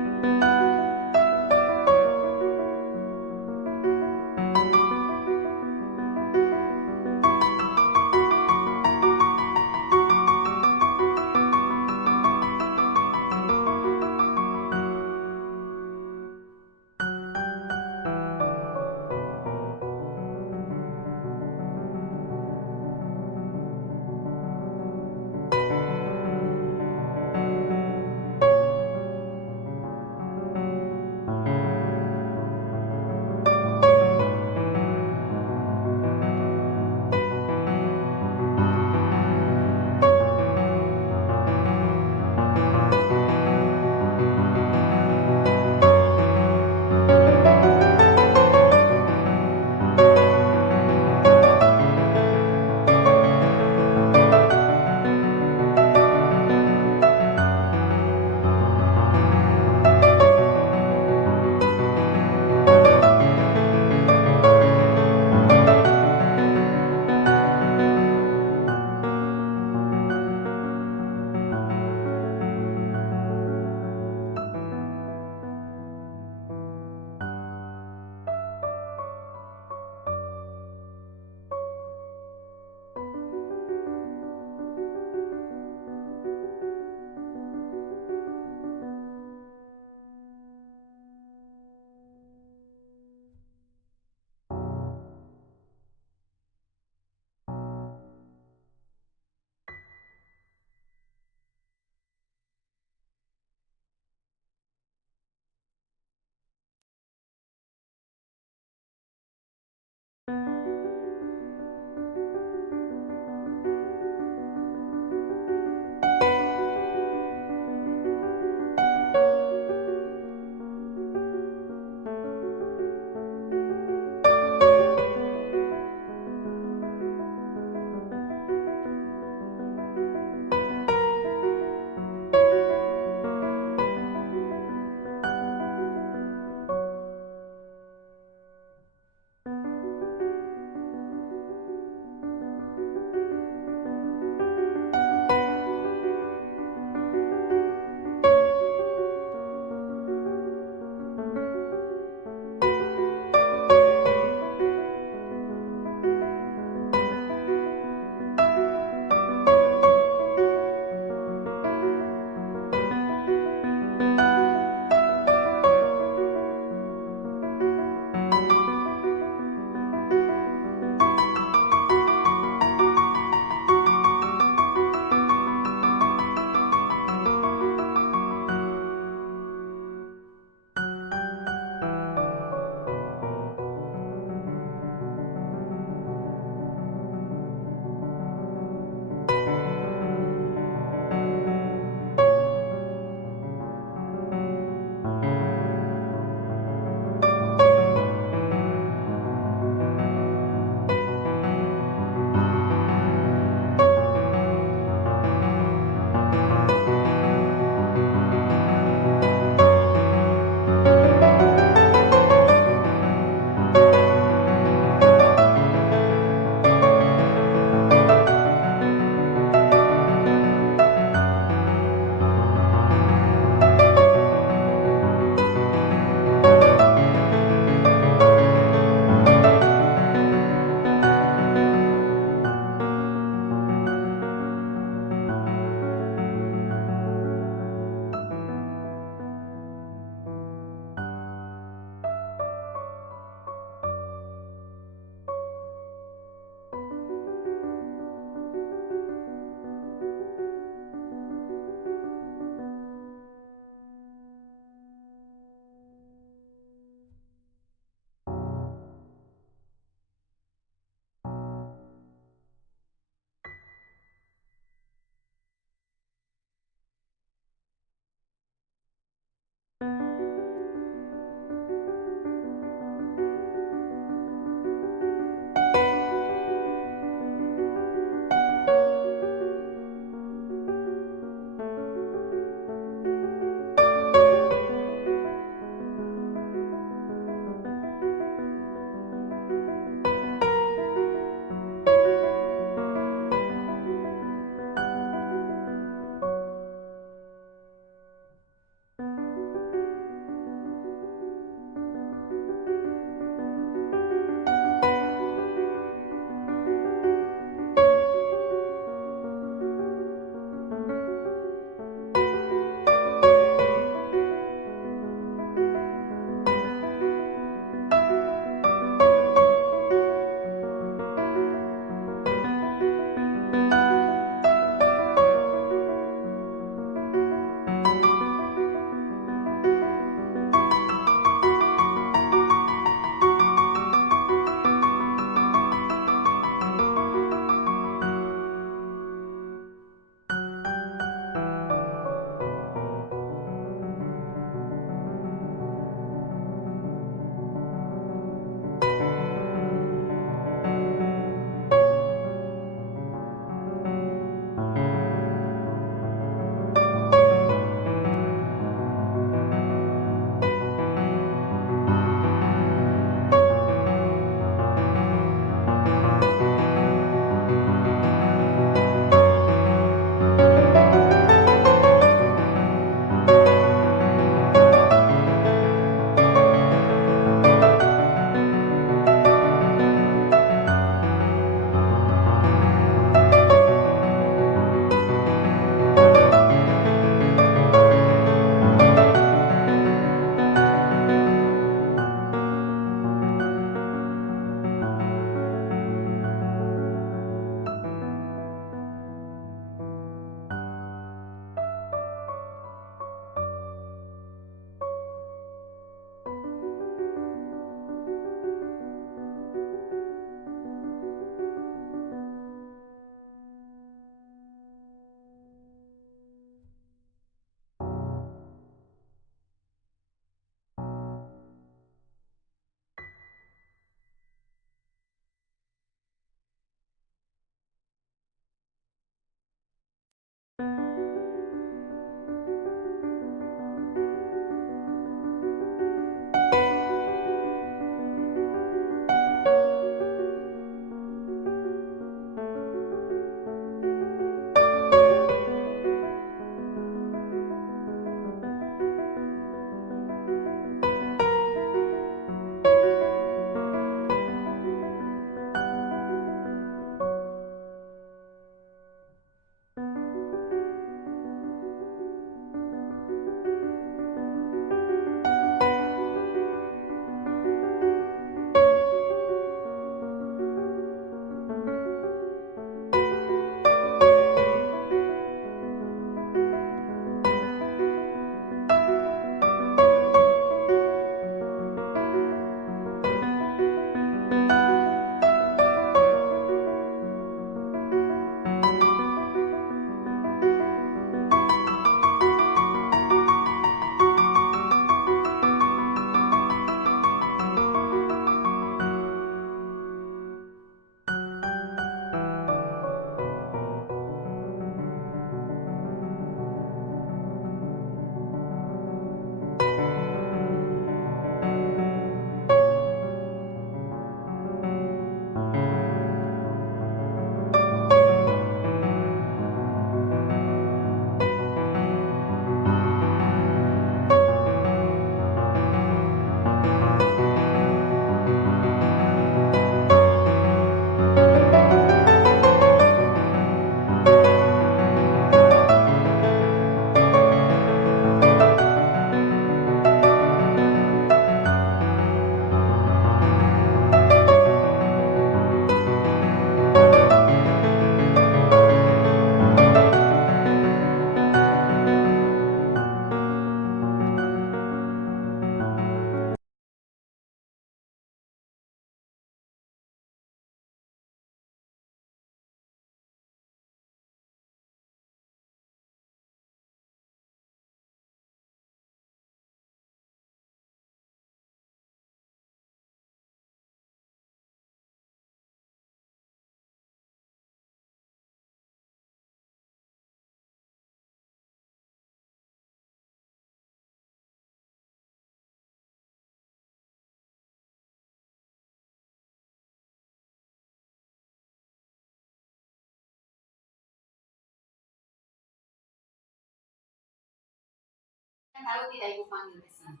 tahu tidak ibu panggil ke sini?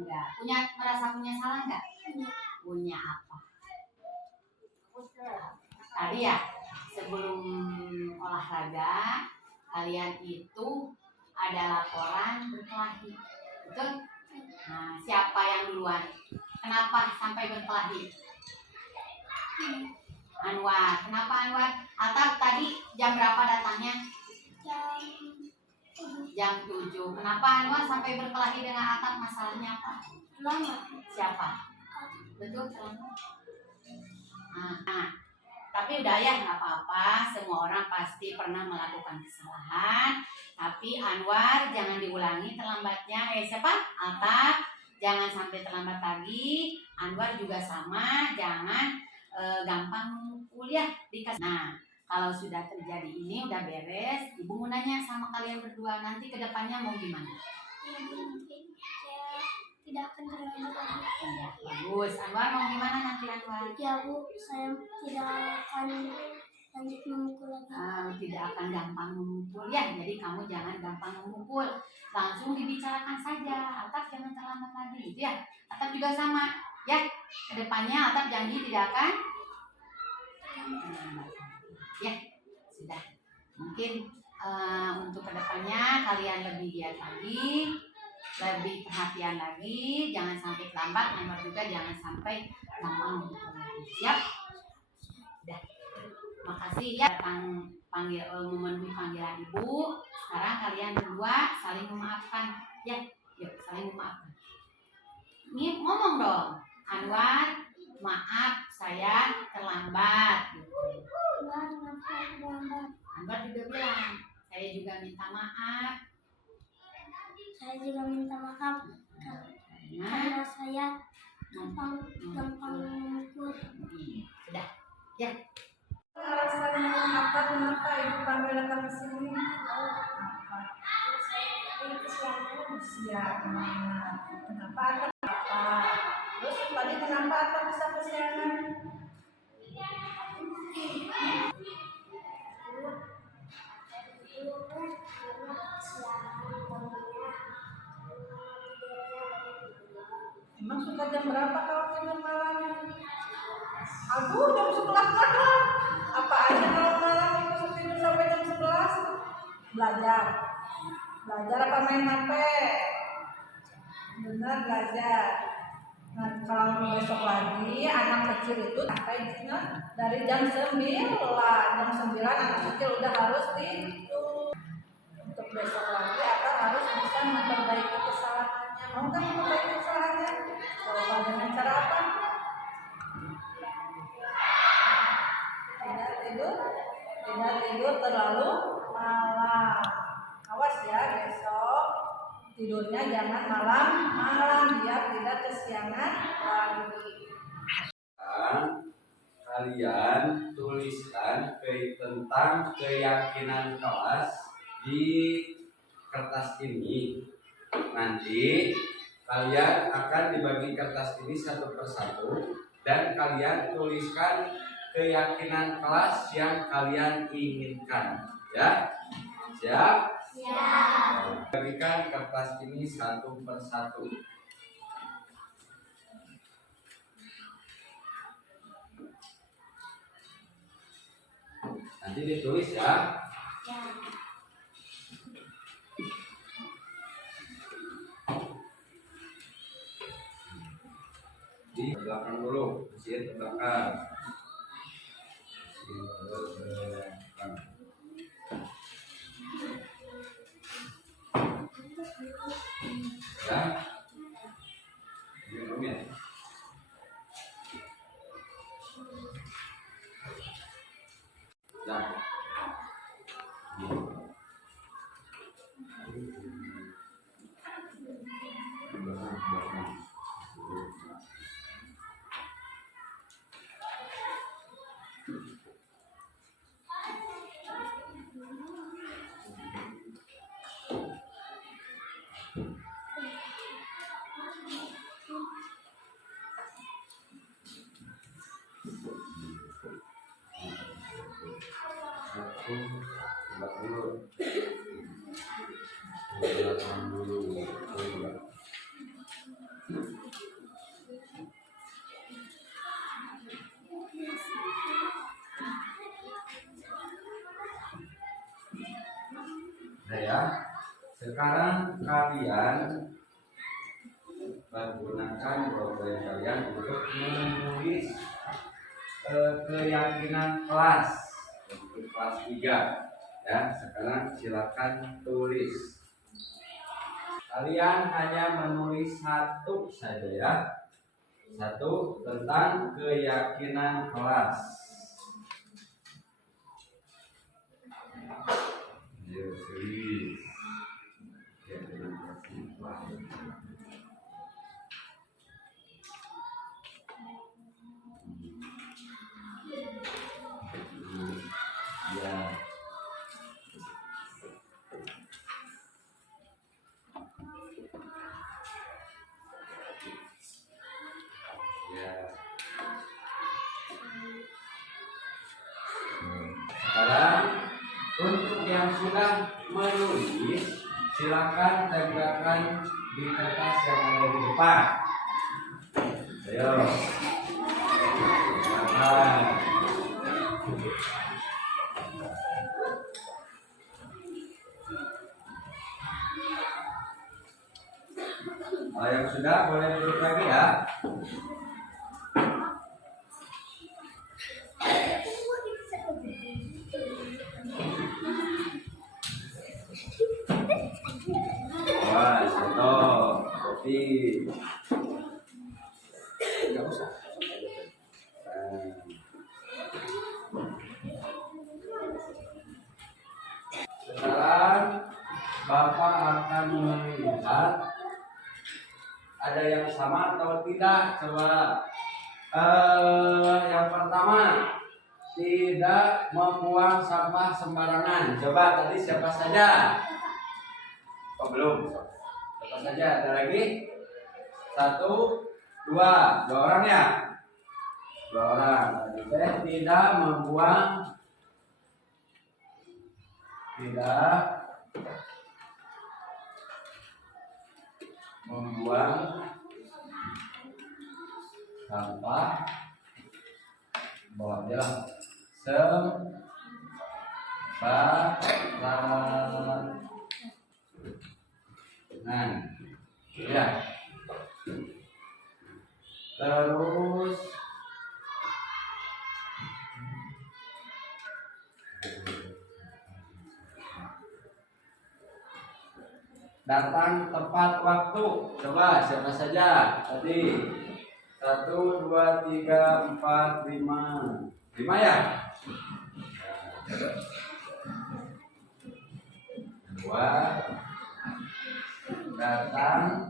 Enggak. Merasa punya salah enggak? Punya apa? Tadi ya, sebelum olahraga kalian itu ada laporan berkelahi, betul? Nah, siapa yang duluan? Kenapa sampai berkelahi? Anwar. Kenapa Anwar? Atap tadi jam berapa datangnya? Jam 7. Kenapa Anwar sampai berkelahi dengan Atap? Masalahnya apa? Siapa? Betul, selamat. Nah, tapi udah ya, nggak apa-apa. Semua orang pasti pernah melakukan kesalahan. Tapi Anwar jangan diulangi terlambatnya. Siapa? Atap. Jangan sampai terlambat lagi. Anwar juga sama. Jangan gampang kuliah dikasih. Nah, kalau sudah terjadi ini udah beres. Ibu mau nanya sama kalian berdua, nanti kedepannya mau gimana? Tidak akan terlambat lagi. Iya, bagus. Anwar mau gimana nanti Anwar? Ya Bu, saya tidak akan lanjut memukul lagi. Tidak akan gampang memukul ya. Jadi kamu jangan gampang memukul. Langsung dibicarakan saja. Atap jangan terlambat lagi, gitu ya. Atap juga sama, ya. Kedepannya Atap janji tidak akan terlambat lagi. Ya, sudah. Mungkin untuk kedepannya kalian lebih giat lagi, lebih perhatian lagi, jangan sampai terlambat. Nomor juga jangan sampai gampang memukul lagi. Siap? Sudah. Makasih ya panggil memenuhi panggilan ibu. Sekarang kalian berdua saling memaafkan. Ya, yuk saling memaafkan. Ini ngomong dong. Anwar, maaf saya terlambat. Anwar juga bilang, saya juga minta maaf. Saya juga minta maaf karena saya gampang memukul. Sudah, ya. Alasannya kenapa ibu panggil datang ke sini? Kesiangan. Kenapa apa? Terus tadi kenapa apa bisa kesiangan? Emang suka jam berapa kalau tidur malam? Aduh, jam 11 malam. Apa aja kalau malam itu tidur sampai jam 11? Belajar. Belajar apa main HP? Benar, belajar. Nah, kalau besok lagi anak kecil itu sampai dari jam 9. Jam 9 anak kecil udah harus tidur. Untuk besok lagi akan harus bisa memperbaiki kesalahannya. Mau kan memperbaiki kesalahannya? Coba dengan cara apa? Tidak tidur terlalu malam. Awas ya, besok tidurnya jangan malam-malam biar tidak kesiangan lagi. Kalian tuliskan tentang keyakinan kelas di kertas ini. Nanti kalian akan dibagi kertas ini satu persatu dan kalian tuliskan keyakinan kelas yang kalian inginkan, ya. Siap? Siap. Bagikan kertas ini satu persatu. Nanti ditulis ya. Di belakang dulu, sini ke belakang. Ya, minum ya. Ya. Belakang dulu. Nah ya, sekarang kalian menggunakan pulpen kalian untuk menulis keyakinan kelas untuk kelas 3 ya. Sekarang silakan tulis. Kalian hanya menulis satu saja ya, satu tentang keyakinan kelas. Ayo tulis keyakinan kelas. Ya. Ya. Sekarang untuk yang sudah menulis, silakan tegakkan di kertas yang ada di depan. Ayo. Silakan. Yang sudah boleh duduk lagi ya. Wah, stop. Kopi. Enggak usah. Sekarang Bapak akan melihat ada yang sama atau tidak. Coba yang pertama, tidak membuang sampah sembarangan. Coba tadi siapa saja? Oh belum. Siapa saja? Ada lagi? 1, 2 orang ya? 2 orang. Tidak membuang sampah bawahnya sembarangan. Ya. Terus datang tepat waktu. Coba siapa saja tadi? 1, 2, 3, 4, 5. 5 ya? 2 datang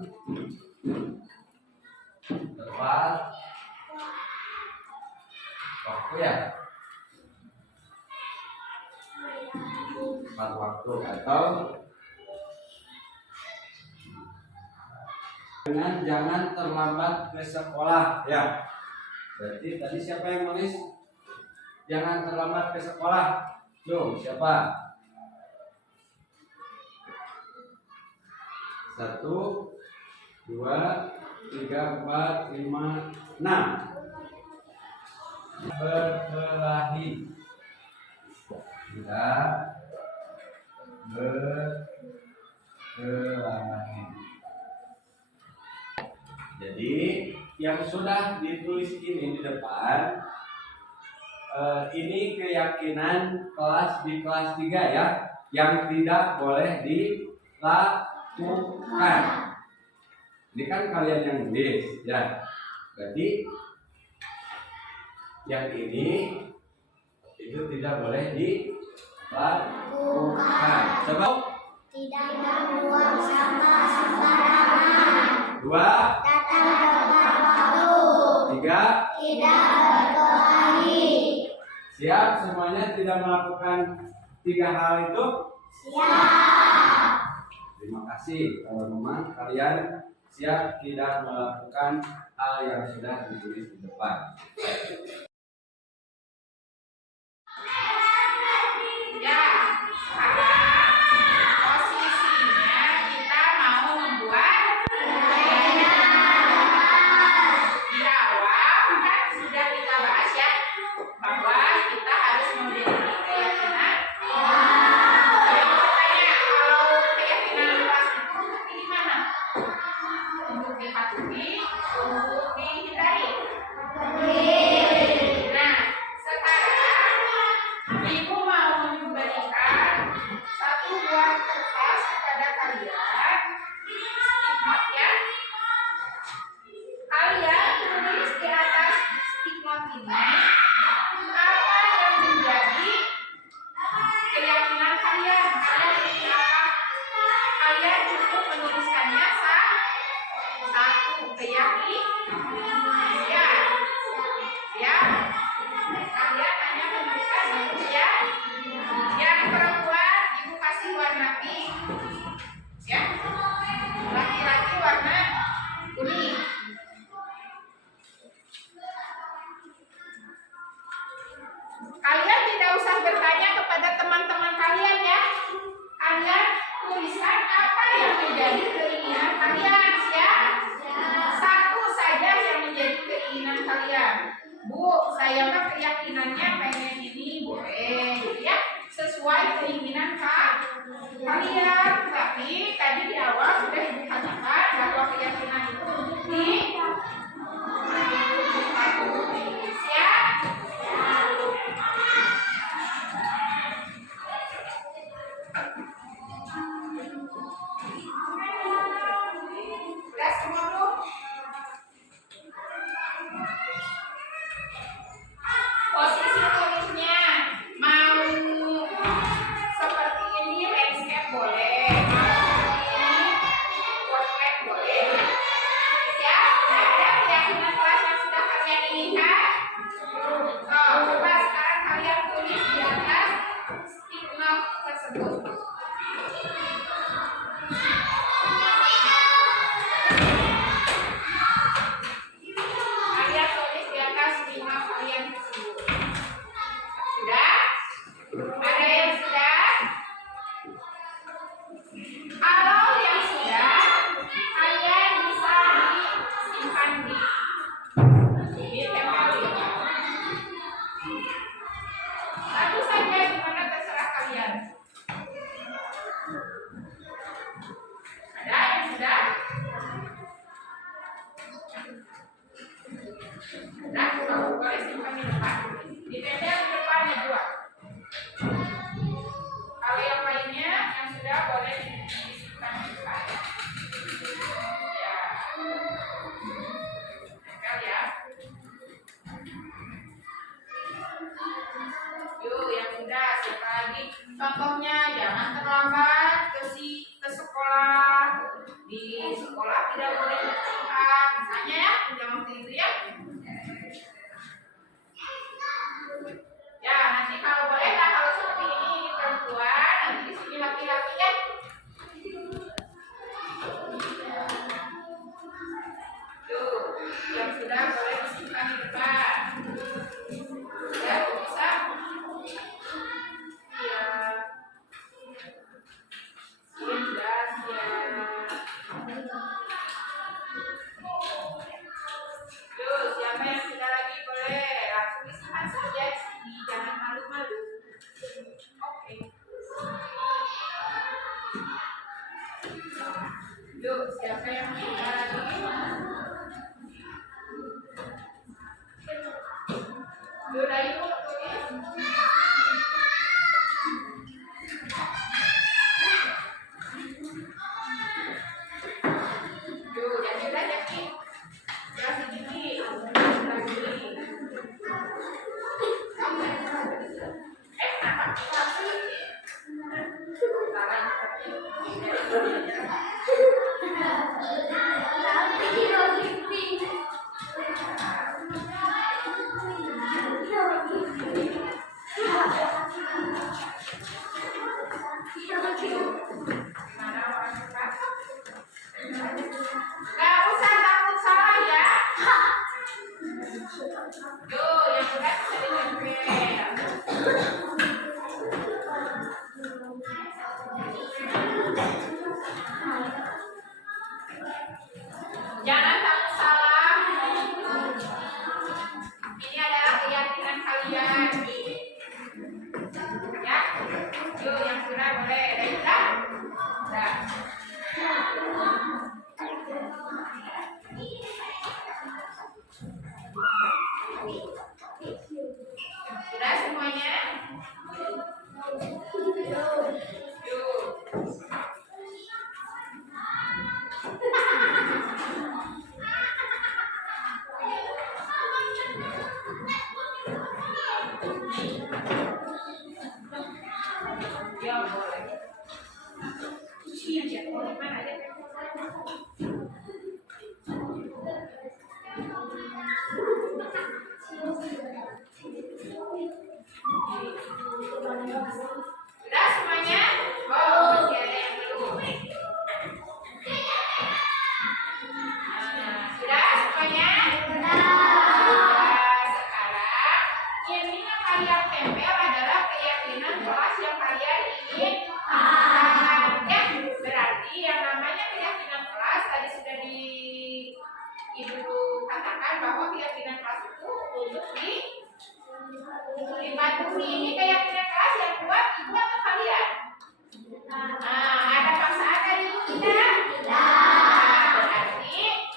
tepat waktu ya? Tepat waktu atau dengan jangan terlambat ke sekolah ya. Berarti tadi siapa yang nulis jangan terlambat ke sekolah? Tuh, siapa? 1, 2, 3, 4, 5, 6. Berkelahi. Tidak berkelahi. Jadi yang sudah ditulis ini di depan, ini keyakinan kelas di kelas 3 ya, yang tidak boleh dilakukan. Ini kan kalian yang nulis ya. Berarti yang ini itu tidak boleh dilakukan. Sebab Tidak membuang sampah sembarangan. 2, Datang tepat waktu. 3. Tidak berkelahi. Siap semuanya tidak melakukan 3 hal itu? Siap. Terima kasih. Kalau memang kalian siap tidak melakukan hal yang sudah ditulis di depan. Ya, sekarang posisinya kita mau membuat untuk dihindari. Nah, sekarang Ibu mau memberikan satu buah kertas kepada kalian. Stigmat ya. Kalian tulis di atas stigmat ini apa yang menjadi keyakinan kalian. Kalian pilih apa? Kalian cukup menuliskannya satu keyakinan. Ya. Kalian hanya menuliskan satu ya. Yang perempuan Ibu kasih warna pink. Ya. Laki-laki warna kuning. Kalian tidak usah bertanya kepada teman-teman kalian ya. Kalian tuliskan apa yang menjadi keinginan kalian ya. Satu saja yang menjadi keinginan kalian. Bu, saya mah keyakinannya pengen ini, boleh gitu ya. Sesuai keinginan kalian. Tapi tadi di awal sudah Ibu katakan bahwa keyakinan itu untuk ditulis ya. Udah semua belum? Posisi tulisnya mau seperti ini landscape boleh, mau seperti ini portrait boleh. Ya, ada keyakinan kelas yang sudah kalian inginkan. Coba sekarang kalian tulis di atas stigma tersebut. Kalian tulis di atas stigma kalian tersebut. Sudah? Ada yang sudah? Kalau yang sudah, kalian bisa disimpan di tempel ya. Satu saja gimana terserah kalian. Ada yang sudah? Nah, kamu boleh simpan di depan. Di tempel di depannya dua. Kalau yang lainnya yang sudah boleh disimpan di depan. Ya. Tempel ya. Yuk, yang sudah siapa lagi? Contohnya jangan terlambat ke sekolah. Di sekolah tidak boleh berlebihan. Misalnya ya, jangan waktu itu ya. Ya, nanti kalau boleh lah kalau seperti ini perempuan, nanti di sini laki-laki ya. Tuh, yang sudah boleh disimpan di depan. Ya, bisa. Ya. Sudah siap. Tuh, siapa yang sudah lagi boleh langsung disimpan saja di sini, jangan malu-malu. Oke. Yuk, siapa yang sudah lagi? Yaudah yuk, tulis. Yuk, jadi udah jadi. Ya sedikit. Gak usah takut salah ya. Yuk, yang udah bisa ditempel. Jangan takut salah. Ini adalah keyakinan kalian. Ya, yuk yang sudah boleh. Udah. Ibu katakan bahwa keyakinan kelas itu untuk dipatuhi. Ini keyakinan kelas yang kuat ibu atau kalian? Ada paksaan dari ibu tidak? Berarti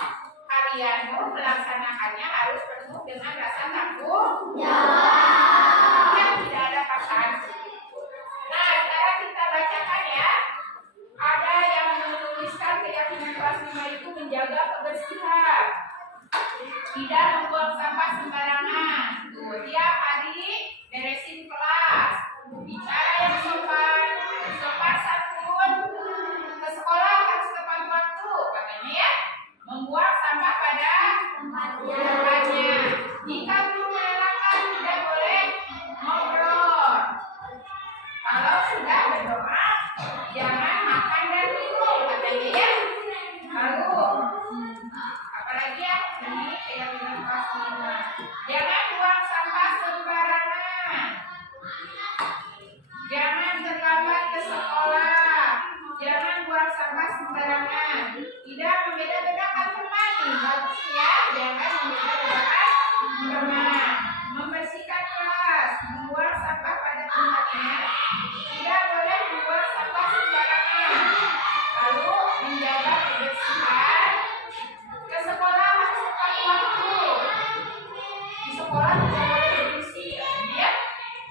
kalian mau melaksanakannya harus penuh dengan rasa tanggung jawab. Yang tidak ada paksaan. Nah, sekarang kita bacakan ya. Ada yang menuliskan keyakinan kelas 5 itu menjaga kebersihan, tidak membuang sampah sembarangan. Tuh, tiap hari beresin kelas, bicara yang sopan, sopan santun, ke sekolah harus tepat waktu, katanya ya. Membuang sampah pada tempatnya. Jika belum menyalakan, tidak boleh ngobrol. Kalau sudah berdoa, jangan makan dan minum, katanya ya. Lalu apalagi ya, ini keyakinan kelas 5. Jangan buang sampah sembarangan. Jangan terlambat ke sekolah. Jangan buang sampah sembarangan. Tidak membeda-bedakan teman. Bagus ya, jangan membeda-bedakan teman. Membersihkan kelas, membuang sampah pada tempatnya. Tidak boleh membuang sampah sembarangan. Lalu menjaga kebersihan. Ke sekolah harus tepat waktu. Di sekolah tidak boleh berisik, ya.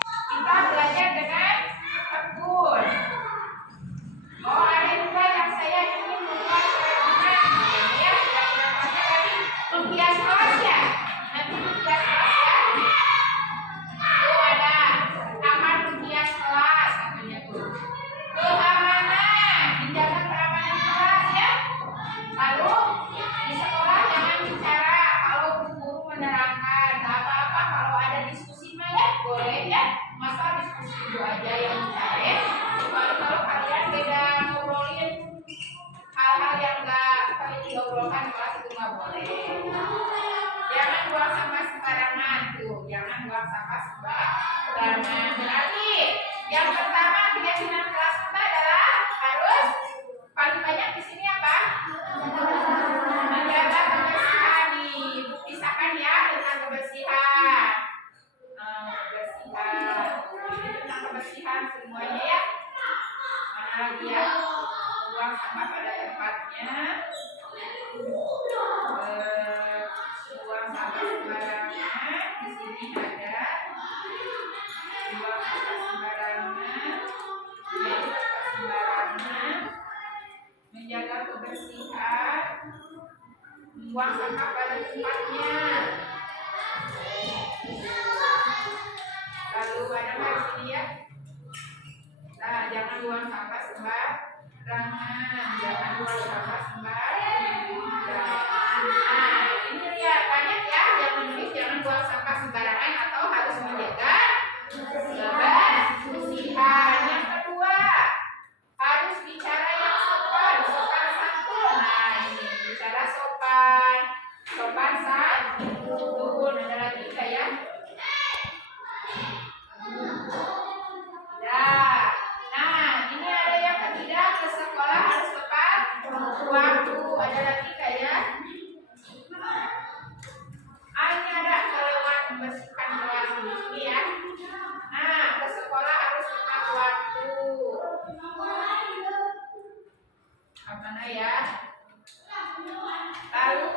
Kita belajar dengan tekun. Oh, ada juga yang saya ingin membuat kerajinan, ya. Kerajinan tadi menghias kelas ya. Nanti menghias kelas ya. Tuh ada akan menghias kelas, katanya tuh. Keamanan, dijaga keamanan kelas ya. Lalu di sekolah jangan bicara kalau guru menerangkan. Gak apa-apa kalau ada diskusi mah ya boleh ya. Masa diskusi itu aja yang bicara ya. Kalau kalian beda ngobrolin hal-hal yang gak perlu diobrolkan kelas itu gak boleh. Jangan buang sampah sembarangan tuh. Jangan buang sampah sembarangan. Berarti yang pertama keyakinan kelas kita adalah harus paling banyak di sini apa? Menjaga kebersihan nih. Ibu pisahkan ya tentang kebersihan. Kebersihan. Ini tentang kebersihan semuanya ya. Mana lagi ya? Buang sampah pada tempatnya. Buang sampah sembarangan. Di sini ada. Buang sampah sembarangan. Buang sampah sembarangan. Menjaga kebersihan, membuang sampah pada tempatnya. Lalu ada di sini ya. Nah, jangan buang sampah sembarangan, jangan buang sampah sembarangan. Nah, ini lihat banyak ya yang menulis jangan buang sampah sembarangan atau harus menjaga kebersihan. Yang kedua, harus bicara yang sopan, sopan santun. Nah, ini bicara sopan, sopan santun. Ada lagi nggak ya? Ya. Nah, ini ada yang ketiga, ke sekolah harus tepat waktu. Ada lagi nggak ya? Ini ada kelewat membersihkan kelas di sini ya. Nah, ke sekolah harus tepat waktu. Mana ya? Lalu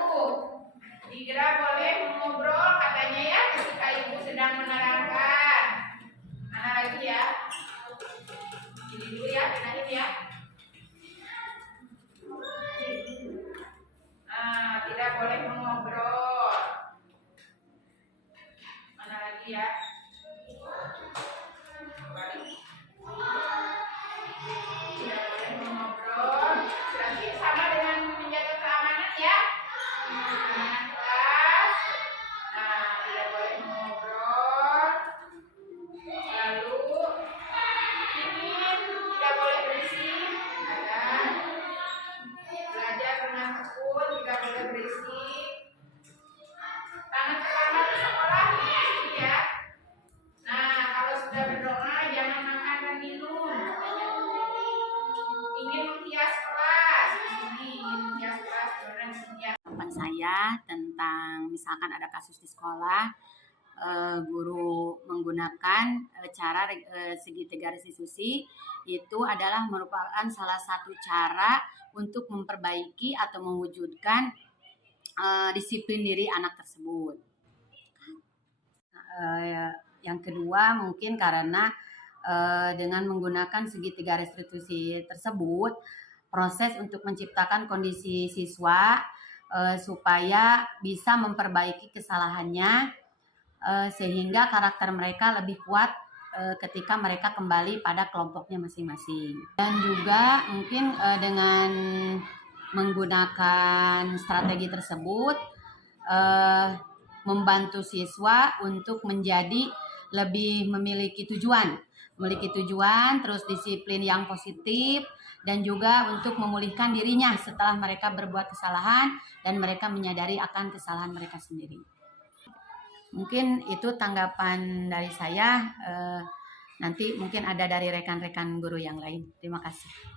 Digra boleh mengobrol katanya ya ketika ibu sedang menerangkan. Mana lagi ya? Ini dulu ya, kenalin ya. Nah, tidak boleh mengobrol. Mana lagi ya? Tidak boleh mengobrol. Berarti sama dengan menjaga keamanan ya. Keamanan kelas. Nah, tidak boleh mengobrol. Lalu ini tidak boleh berisik. Ada belajar dengan tekun, tidak boleh berisik. tentang misalkan ada kasus di sekolah, guru menggunakan cara segitiga restitusi, itu adalah merupakan salah satu cara untuk memperbaiki atau mewujudkan disiplin diri anak tersebut. Yang kedua mungkin karena dengan menggunakan segitiga restitusi tersebut, proses untuk menciptakan kondisi siswa supaya bisa memperbaiki kesalahannya, sehingga karakter mereka lebih kuat ketika mereka kembali pada kelompoknya masing-masing. Dan juga mungkin dengan menggunakan strategi tersebut membantu siswa untuk menjadi lebih memiliki tujuan, terus disiplin yang positif, dan juga untuk memulihkan dirinya setelah mereka berbuat kesalahan dan mereka menyadari akan kesalahan mereka sendiri. Mungkin itu tanggapan dari saya, nanti mungkin ada dari rekan-rekan guru yang lain. Terima kasih.